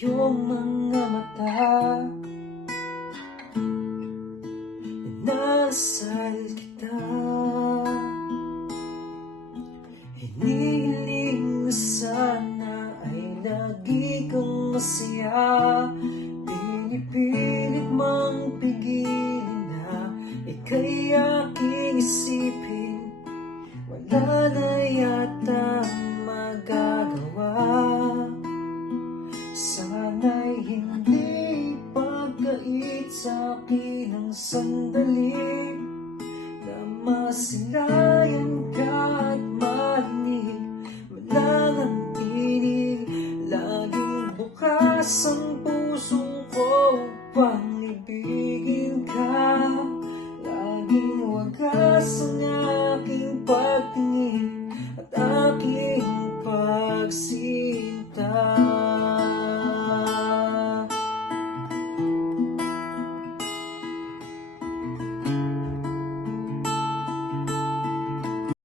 iyong mga mata. Inasal kita, hinihiling na sana ay lagi kang masaya. Pinipilit mang pigilin na ika'y aking isipin, wala na yata magagawa. Sana'y hindi pagkait sa'kin ang sandali na masilayan ka at marinig walang ang tinig. Laging bukas ang puso ko upang ibigin ka, laging wagas ang